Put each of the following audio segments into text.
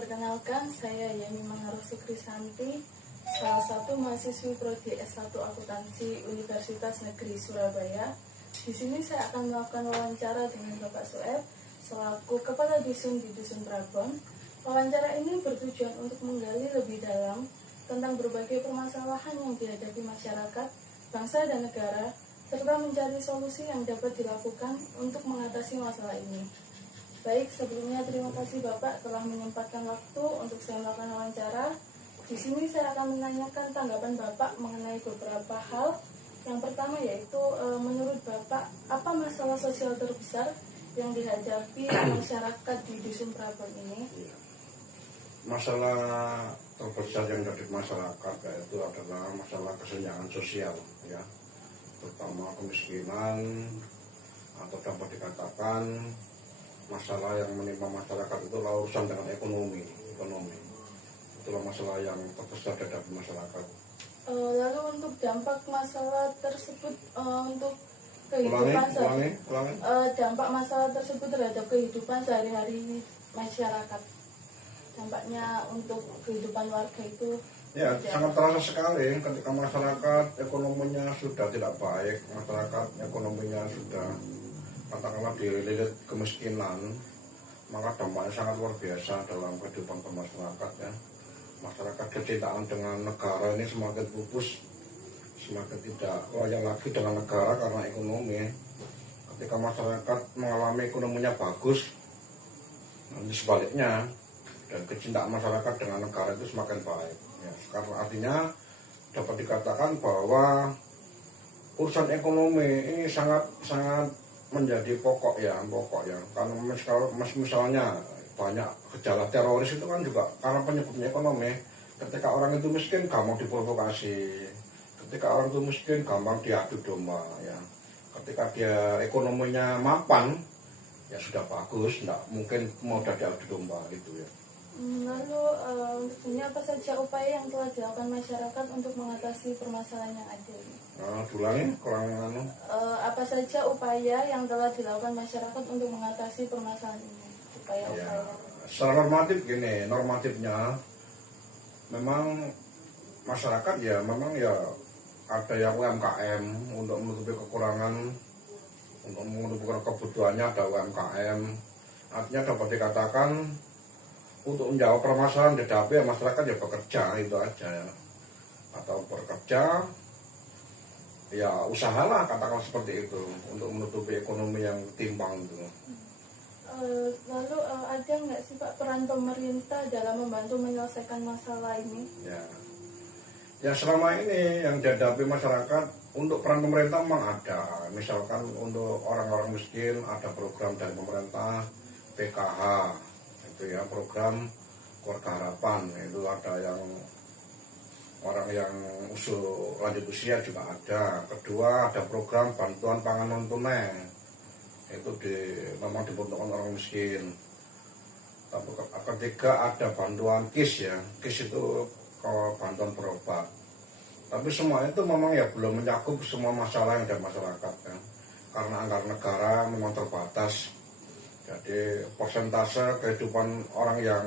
Perkenalkan, saya Yani Mangarosi Krisanti, salah satu mahasiswi Prodi S1 Akuntansi Universitas Negeri Surabaya. Di sini saya akan melakukan wawancara dengan Bapak Soeb selaku Kepala Dusun di Dusun Prabon. Wawancara ini bertujuan untuk menggali lebih dalam tentang berbagai permasalahan yang dihadapi masyarakat, bangsa dan negara, serta mencari solusi yang dapat dilakukan untuk mengatasi masalah ini. Baik, sebelumnya terima kasih Bapak telah menyempatkan waktu untuk saya melakukan wawancara. Di sini saya akan menanyakan tanggapan Bapak mengenai beberapa hal. Yang pertama yaitu, menurut Bapak, apa masalah sosial terbesar yang dihadapi masyarakat di Dusun Prabon ini? Masalah terbesar yang dihadapi masyarakat yaitu adalah masalah kesenjangan sosial, ya, terutama kemiskinan, atau dapat dikatakan masalah yang menimpa masyarakat itu urusan dengan ekonomi. Itulah masalah yang terbesar dihadapi masyarakat. Lalu untuk dampak masalah tersebut untuk kehidupan dampak masalah tersebut terhadap kehidupan sehari-hari masyarakat, dampaknya untuk kehidupan warga itu ya sangat terasa sekali ketika masyarakat ekonominya sudah tidak baik, masyarakat ekonominya sudah katakanlah dililit kemiskinan, maka dampaknya sangat luar biasa dalam kehidupan bermasyarakat, ya. Masyarakat kecintaan dengan negara ini semakin pupus, semakin tidak loyal lagi dengan negara karena ekonomi. Ketika masyarakat mengalami ekonominya bagus, nanti sebaliknya, dan kecintaan masyarakat dengan negara itu semakin baik, ya. Karena artinya dapat dikatakan bahwa urusan ekonomi ini sangat menjadi pokok ya, karena misalnya banyak gejala teroris itu kan juga karena penyebabnya ekonomi. Ketika orang itu miskin gampang diprovokasi, ketika orang itu miskin gampang diadu domba, ya. Ketika dia ekonominya mapan, ya sudah bagus, tidak mungkin mau diadu domba gitu, ya. Lalu ini apa saja upaya yang telah dilakukan masyarakat untuk mengatasi permasalahan yang ada ini? Apa saja upaya yang telah dilakukan masyarakat untuk mengatasi permasalahan ini? Upaya-upaya. Secara normatifnya memang masyarakat ya memang ya ada yang UMKM untuk menutupi kekurangan, untuk menutupi kebutuhannya ada UMKM. Artinya dapat dikatakan untuk menjawab permasalahan dihadapi ya masyarakat ya bekerja, itu aja, ya. Atau bekerja, ya usahalah katakan seperti itu untuk menutupi ekonomi yang timpang itu. Lalu ada nggak sih Pak peran pemerintah dalam membantu menyelesaikan masalah ini? Ya selama ini yang dihadapi masyarakat untuk peran pemerintah memang ada. Misalkan untuk orang-orang miskin ada program dari pemerintah PKH, itu ya, program Keluarga Harapan, itu ada yang orang yang lanjut usia juga ada. Kedua ada program bantuan pangan non tunai, itu memang dibutuhkan orang miskin. Ketiga ada bantuan KIS, ya, KIS itu bantuan berobat. Tapi semua itu memang ya belum mencakup semua masalah yang ada masyarakat, ya. Karena anggaran negara memang terbatas. Jadi persentase kehidupan orang yang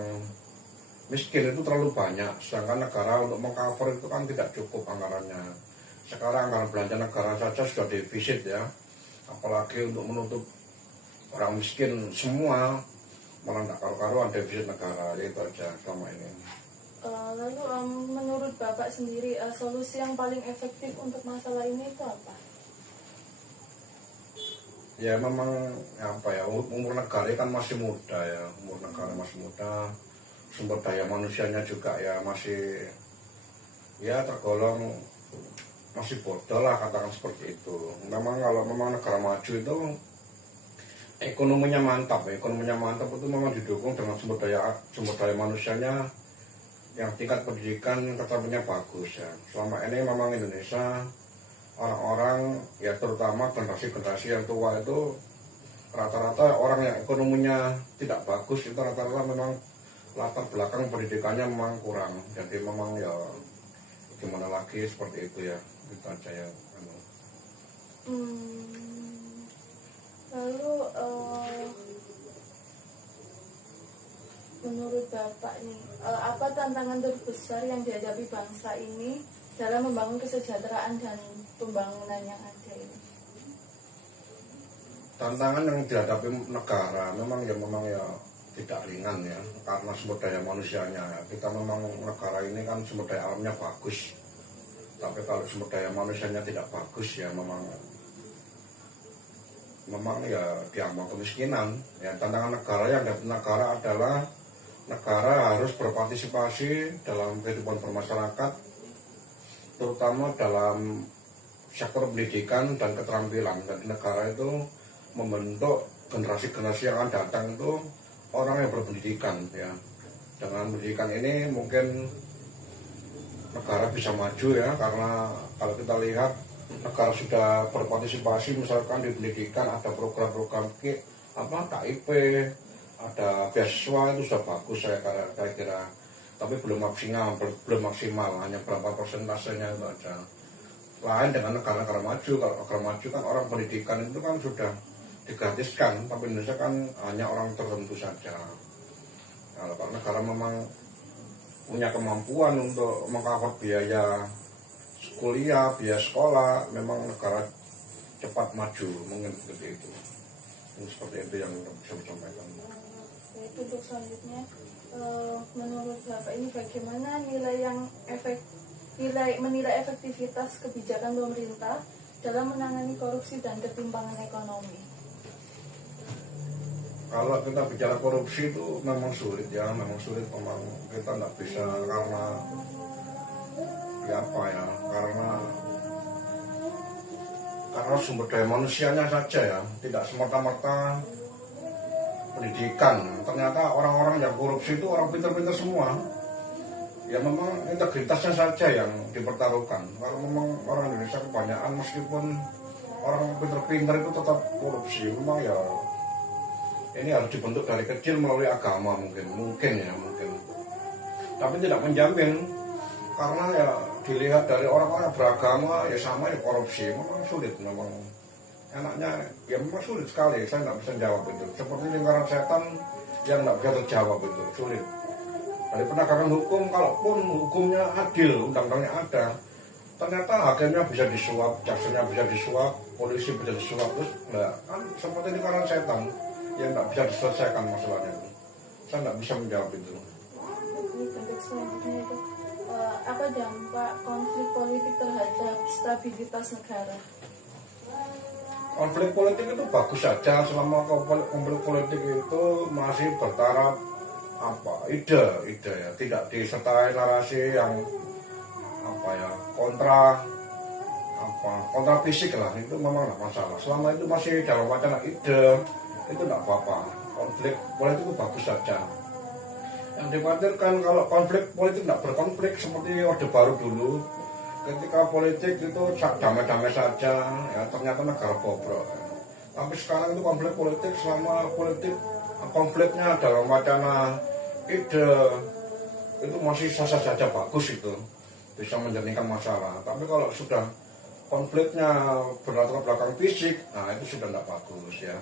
miskin itu terlalu banyak, sedangkan negara untuk mengcover itu kan tidak cukup anggarannya. Sekarang anggaran belanja negara saja sudah defisit, ya, apalagi untuk menutup orang miskin semua, malah tidak karu-karuan defisit negara. Itu aja selama ini. Lalu menurut Bapak sendiri solusi yang paling efektif untuk masalah ini itu apa? Ya memang umur negara kan masih muda, ya, sumber daya manusianya juga ya masih ya tergolong masih bodoh lah, katakan seperti itu. Memang kalau memang negara maju itu ekonominya mantap itu memang didukung dengan sumber daya manusianya yang tingkat pendidikan keterampilannya bagus, ya. Selama ini memang Indonesia orang-orang ya terutama generasi yang tua itu rata-rata orang yang ekonominya tidak bagus, itu rata-rata memang latar belakang pendidikannya memang kurang. Jadi memang ya gimana lagi seperti itu, ya, gitu aja, ya. Lalu menurut Bapak nih, apa tantangan terbesar yang dihadapi bangsa ini dalam membangun kesejahteraan dan pembangunan yang ada ini? Tantangan yang dihadapi negara memang ya tidak ringan ya, karena sumber daya manusianya ya. Kita memang negara ini kan sumber daya alamnya bagus, tapi kalau sumber daya manusianya tidak bagus ya memang ya diambang kemiskinan ya. Tantangan negara yang dapat negara adalah negara harus berpartisipasi dalam kehidupan bermasyarakat, terutama dalam sektor pendidikan dan keterampilan. Dan negara itu membentuk generasi-generasi yang akan datang itu orang yang berpendidikan ya. Dengan pendidikan ini mungkin negara bisa maju ya, karena kalau kita lihat negara sudah berpartisipasi misalkan di pendidikan, ada program-program KIP, ada beasiswa, itu sudah bagus saya kira, tapi belum maksimal, hanya berapa persentasenya itu aja. Lain dengan negara-negara maju. Kalau negara maju kan orang pendidikan itu kan sudah digratiskan, tapi Indonesia kan hanya orang tertentu saja. Kalau negara memang punya kemampuan untuk mengcover biaya kuliah, biaya sekolah, memang negara cepat maju, mungkin seperti itu. Seperti itu yang bisa disampaikan. Untuk selanjutnya, menurut Bapak ini bagaimana menilai efektivitas kebijakan pemerintah dalam menangani korupsi dan ketimpangan ekonomi? Kalau kita bicara korupsi itu memang sulit ya, memang kita nggak bisa karena sumber daya manusianya saja ya, tidak semata-mata pendidikan. Ternyata orang-orang yang korupsi itu orang pintar-pintar semua. Ya memang integritasnya saja yang dipertaruhkan. Kalau memang orang Indonesia kebanyakan meskipun orang pintar-pintar itu tetap korupsi, memang ya ini harus dibentuk dari kecil melalui agama mungkin. Tapi tidak menjamin, karena ya dilihat dari orang-orang beragama ya sama ya korupsi, memang sulit, memang enaknya ya memang sulit sekali. Saya nggak bisa jawab itu, seperti lingkaran setan yang nggak bisa terjawab, itu sulit. Dari penegakan hukum, kalaupun hukumnya adil, undang-undangnya ada, ternyata hakimnya bisa disuap, jaksanya bisa disuap, polisi bisa disuap, terus kan seperti lingkaran setan yang nggak bisa diselesaikan masalahnya itu. Saya nggak bisa menjawab itu. Untuk selanjutnya itu, apa dampak konflik politik terhadap stabilitas negara? Konflik politik itu bagus saja selama konflik politik itu masih bertaraf ide ya, tidak disertai narasi yang kontra fisik lah, itu memang tidak masalah. Selama itu masih dalam wacana ide, itu tidak apa-apa. Konflik politik itu bagus saja. Yang dikhawatirkan kalau konflik politik tidak berkonflik seperti Orde Baru dulu, ketika politik itu damai-damai saja ya, ternyata negara bobrok. Tapi sekarang itu konflik politik, selama konfliknya dalam wacana ide, itu masih sah-sah saja, bagus, itu bisa menjernihkan masalah. Tapi kalau sudah konfliknya berlatar belakang fisik, nah itu sudah tidak bagus ya.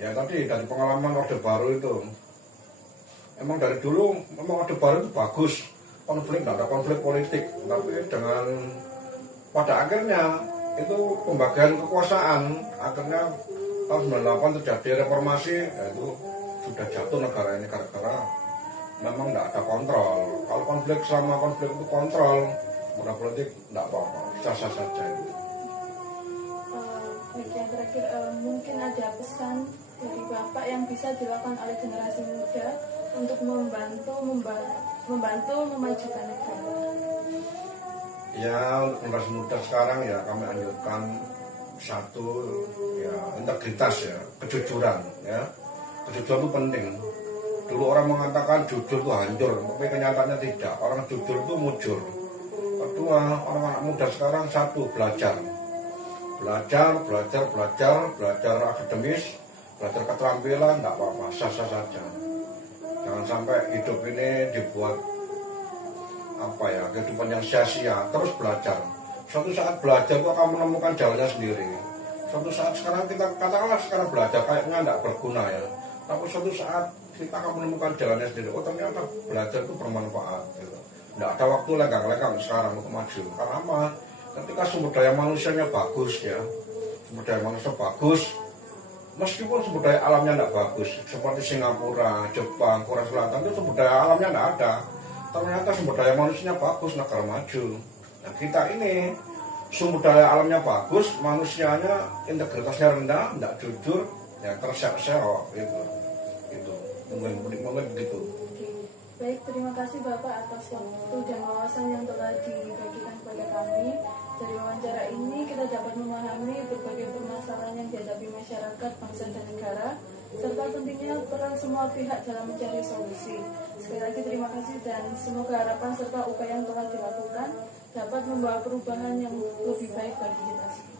Ya tadi dari pengalaman Orde Baru itu, emang dari dulu memang Orde Baru itu bagus, konflik, tidak ada konflik politik. Tapi dengan pada akhirnya itu pembagian kekuasaan, akhirnya tahun 98 terjadi reformasi, yaitu sudah jatuh negara ini gara-gara memang tidak ada kontrol. Kalau selama konflik itu kontrol, maka politik tidak apa-apa, sah-sah saja itu. Yang terakhir, mungkin ada pesan dari Bapak yang bisa dilakukan oleh generasi muda untuk membantu memajukan negara. Ya, generasi muda sekarang ya kami anjurkan satu ya integritas ya, kejujuran ya. Kejujuran itu penting. Dulu orang mengatakan jujur itu hancur, tapi kenyataannya tidak. Orang jujur itu mujur. Kedua, orang anak muda sekarang satu, belajar akademis, belajar keterampilan, tidak apa-apa, sah-sah saja. Jangan sampai hidup ini dibuat kehidupan yang sia-sia. Terus belajar. Suatu saat belajar itu akan menemukan jalannya sendiri. Suatu saat sekarang kita katakanlah sekarang belajar kayaknya tidak berguna ya. Tapi suatu saat kita akan menemukan jalannya sendiri. Oh ternyata belajar itu bermanfaat gitu. Nggak ada waktu lenggang-lenggang sekarang untuk maju. Karena apa? Ketika sumber daya manusianya bagus ya, sumber daya manusia bagus, meskipun sumber daya alamnya tidak bagus, seperti Singapura, Jepang, Korea Selatan itu sumber daya alamnya tidak ada. Ternyata sumber daya manusianya bagus, negara maju. Nah kita ini sumber daya alamnya bagus, manusianya integritasnya rendah, tidak jujur, ya terseok-seok gitu. Itu mungkin begitu. Baik, terima kasih Bapak atas waktu dan wawasan yang telah dibagikan kepada kami. Dari wawancara ini kita dapat memahami berbagai permasalahan yang dihadapi masyarakat, bangsa dan negara, serta pentingnya peran semua pihak dalam mencari solusi. Sekali lagi terima kasih dan semoga harapan serta upaya yang telah dilakukan dapat membawa perubahan yang lebih baik bagi kita semua.